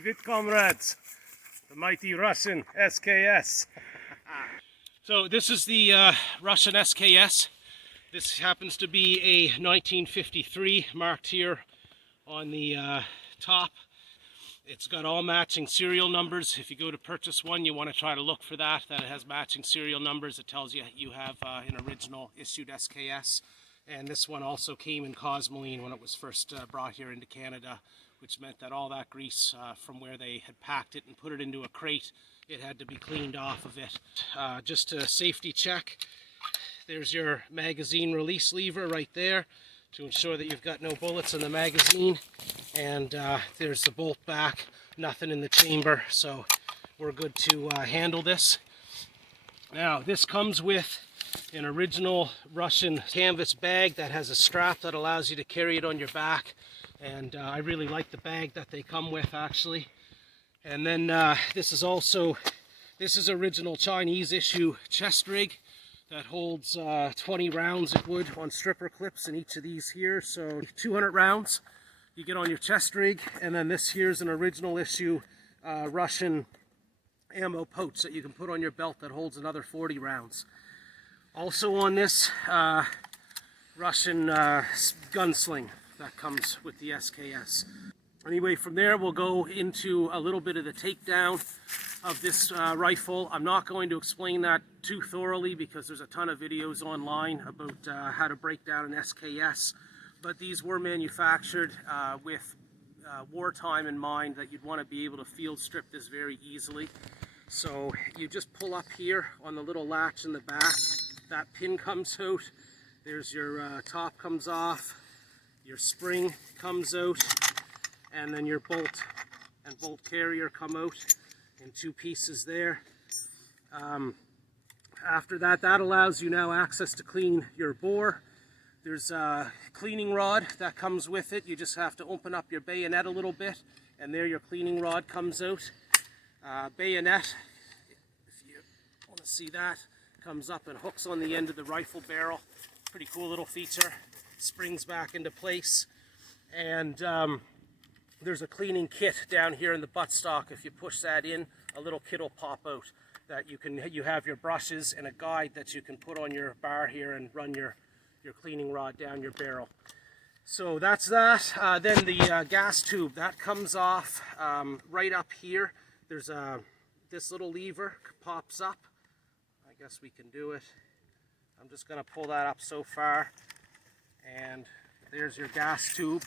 Vive comrades, the mighty Russian SKS. So this is the Russian SKS. This happens to be a 1953 marked here on the top. It's got all matching serial numbers. If you go to purchase one, you want to try to look for that it has matching serial numbers. It tells you you have an original issued SKS. And this one also came in Cosmoline when it was first brought here into Canada, which meant that all that grease from where they had packed it and put it into a crate, it had to be cleaned off of it. Just a safety check, there's your magazine release lever right there to ensure that you've got no bullets in the magazine. And there's the bolt back, nothing in the chamber, so we're good to handle this. Now, this comes with an original Russian canvas bag that has a strap that allows you to carry it on your back, and I really like the bag that they come with, actually. And then this is original Chinese issue chest rig that holds 20 rounds, it would, on stripper clips in each of these here, so 200 rounds you get on your chest rig. And then this here's an original issue Russian ammo pouch that you can put on your belt that holds another 40 rounds. Also on this Russian gunsling that comes with the SKS. Anyway, from there we'll go into a little bit of the takedown of this rifle. I'm not going to explain that too thoroughly because there's a ton of videos online about how to break down an SKS, but these were manufactured with wartime in mind, that you'd want to be able to field strip this very easily. So you just pull up here on the little latch in the back. That pin comes out, there's your top comes off, your spring comes out, and then your bolt and bolt carrier come out in two pieces there. After that, that allows you now access to clean your bore. There's a cleaning rod that comes with it. You just have to open up your bayonet a little bit, and there your cleaning rod comes out. Bayonet, if you want to see that, comes up and hooks on the end of the rifle barrel. Pretty cool little feature. Springs back into place. And there's a cleaning kit down here in the buttstock. If you push that in, a little kit will pop out that you have your brushes and a guide that you can put on your bar here and run your cleaning rod down your barrel. So that's that. Then the gas tube, that comes off right up here. There's this little lever pops up. I guess we can do it. I'm just going to pull that up so far, and there's your gas tube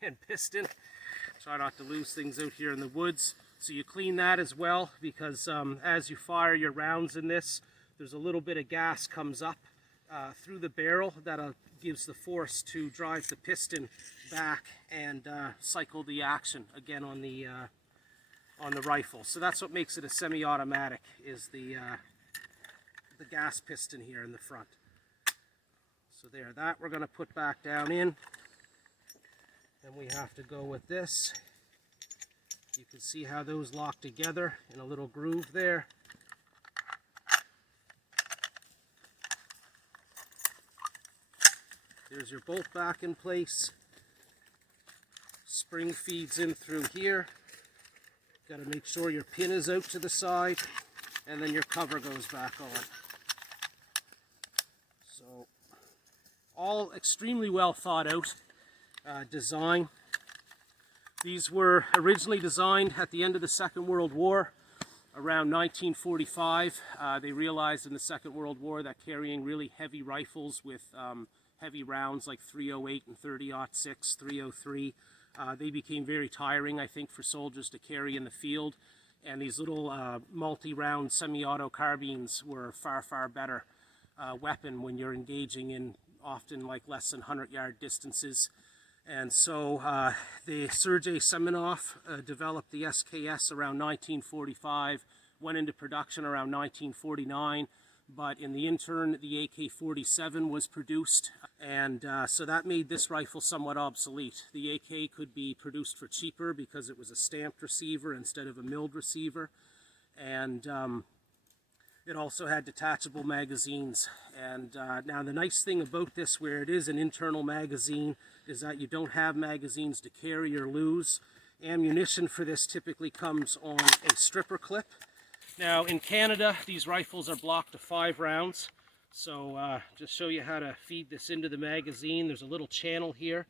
and piston. Try not to lose things out here in the woods. So you clean that as well, because as you fire your rounds in this, there's a little bit of gas comes up through the barrel that gives the force to drive the piston back and cycle the action again on the rifle. So that's what makes it a semi-automatic, is the gas piston here in the front. So there, that we're going to put back down in. Then we have to go with this. You can see how those lock together in a little groove there. There's your bolt back in place. Spring feeds in through here. Got to make sure your pin is out to the side, and then your cover goes back on. So, all extremely well thought out design. These were originally designed at the end of the Second World War, around 1945. They realized in the Second World War that carrying really heavy rifles with heavy rounds like .308 and 30-06, 303, they became very tiring, I think, for soldiers to carry in the field. And these little multi-round semi-auto carbines were far, far better weapon when you're engaging in often like less than 100-yard distances. And so the Sergei Semenov developed the SKS around 1945, went into production around 1949, but in the interim the AK-47 was produced, and so that made this rifle somewhat obsolete. The AK could be produced for cheaper because it was a stamped receiver instead of a milled receiver, and it also had detachable magazines. And now the nice thing about this, where it is an internal magazine, is that you don't have magazines to carry or lose. ammunition for this typically comes on a stripper clip. Now in Canada, these rifles are blocked to 5 rounds. So just show you how to feed this into the magazine. There's a little channel here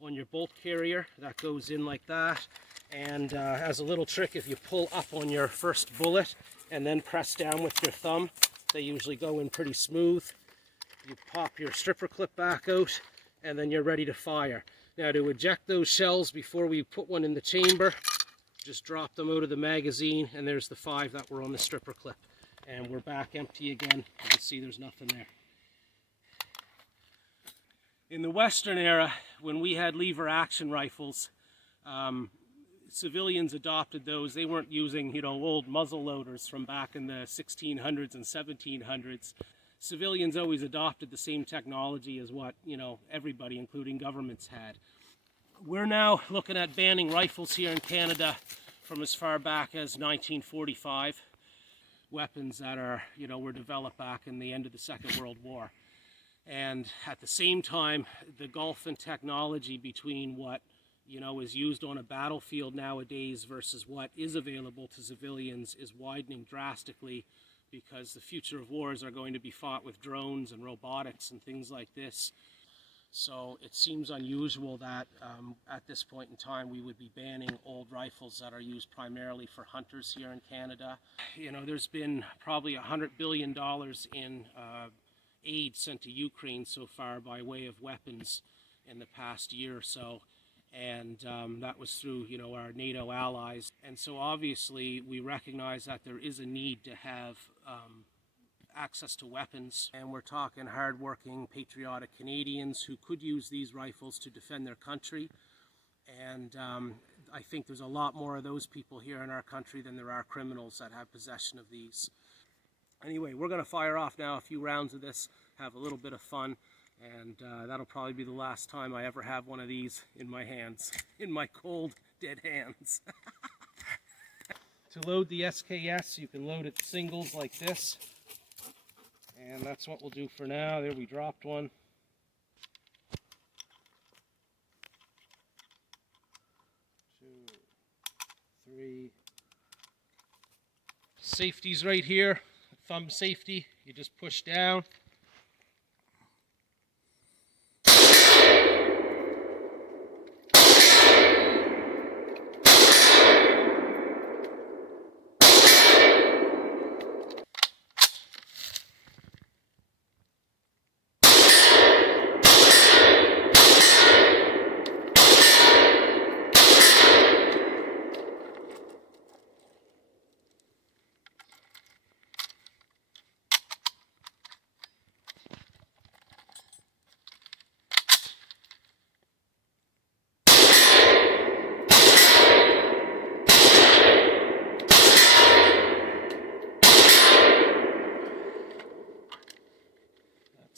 on your bolt carrier that goes in like that. And as a little trick, if you pull up on your first bullet and then press down with your thumb, they usually go in pretty smooth. You pop your stripper clip back out and then you're ready to fire. Now to eject those shells before we put one in the chamber, just drop them out of the magazine, and there's the 5 that were on the stripper clip. And we're back empty again. You can see there's nothing there. In the Western era, when we had lever action rifles, civilians adopted those. They weren't using, you know, old muzzle loaders from back in the 1600s and 1700s. Civilians always adopted the same technology as what, you know, everybody, including governments, had. We're now looking at banning rifles here in Canada from as far back as 1945. Weapons that are, you know, were developed back in the end of the Second World War. And at the same time, the gulf in technology between what, you know, is used on a battlefield nowadays versus what is available to civilians is widening drastically, because the future of wars are going to be fought with drones and robotics and things like this. So it seems unusual that at this point in time we would be banning old rifles that are used primarily for hunters here in Canada. You know, there's been probably $100 billion in aid sent to Ukraine so far by way of weapons in the past year or so. And that was through, you know, our NATO allies. And so obviously we recognize that there is a need to have access to weapons, and we're talking hard-working, patriotic Canadians who could use these rifles to defend their country. And I think there's a lot more of those people here in our country than there are criminals that have possession of these. Anyway, we're going to fire off now a few rounds of this, have a little bit of fun, and that'll probably be the last time I ever have one of these in my hands, in my cold, dead hands. To load the SKS, you can load it singles like this. And that's what we'll do for now. There, we dropped one. 2, 3. Safety's right here. Thumb safety. You just push down.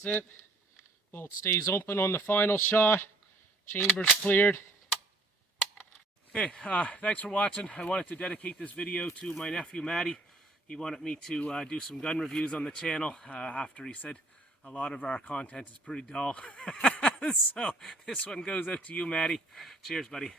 That's it. Bolt stays open on the final shot. Chamber's cleared. Okay, thanks for watching. I wanted to dedicate this video to my nephew Matty. He wanted me to do some gun reviews on the channel after he said a lot of our content is pretty dull. So this one goes out to you, Matty. Cheers, buddy.